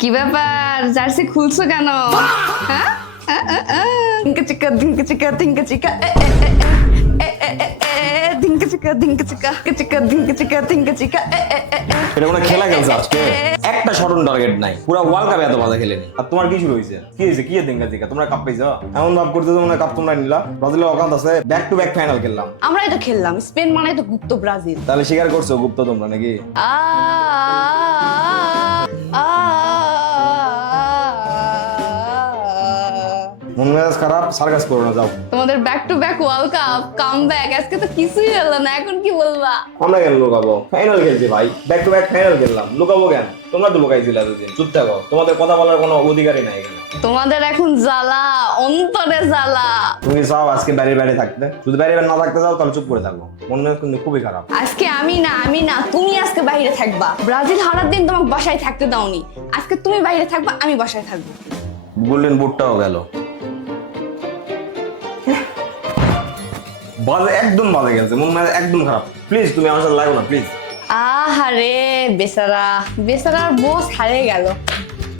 কি ব্যাপার জার্সি খুলছো কেন? হ্যাঁ ধিঙ্কা চিকা ধিঙ্কা চিকা ধিঙ্কা চিকা ধিঙ্কা চিকা ধিঙ্কা চিকা চিকা ধিঙ্কা চিকা ধিঙ্কা চিকা এটা কোনো খেলা খেলছে আজকে একটা শটন টার্গেট নাই পুরো ওয়ার্ল্ড কাপে এত বাধা খেলেনি আর তোমার কি শুরু হয়েছে কি হয়েছে কি দিন গাছিকা তোমরা কাপ পাইছো এমন ভাব করতে তোমরা কাপ তোমরা নিলা ব্রাজিলের অকান্ত আছে ব্যাক টু ব্যাক ফাইনাল খেললাম আমরাই তো খেললাম স্পেন মানে তো গুপ্ত ব্রাজিল তাহলে স্বীকার করছো গুপ্ত তোমরা নাকি মন মেজাজ খারাপ সার্কাস করো না যাও তোমাদের back to back world cup come back আজকে তো কিছুই হলো না এখন কি বলবা? আমরা কেন লুকাবো ফাইনাল খেলছি ভাই ব্যাক টু ব্যাক ফাইনাল খেললাম লুকাবো কেন তোমরা তো লুকাইছিলে এতদিন চুপ থাকো তোমাদের কথা বলার কোনো অধিকারই নাই এখানে তোমাদের এখন জ্বালা অন্তরে জ্বালা তুমি চাও আজকে বাইরে বাইরে থাকতে যদি বাইরে বাইরে না থাকতে চাও তাহলে চুপ করে থাকো মন মেজাজ কিন্তু খুবই খারাপ আজকে আমি না তুমি আজকে বাইরে থাকবা ব্রাজিল হারার দিন তোমাকে বাসায় থাকতে দাওনি আজকে তুমি বাইরে থাকবা আমি বাসায় থাকবো গোল্ডেন বুটটাও গেল বাজে একদম বাজে গেছে মন মেজাজ একদম খারাপ প্লিজ তুমি আমার সাথে লাগো না প্লিজ আহারে বেচারা বেচারার বস হারিয়ে গেল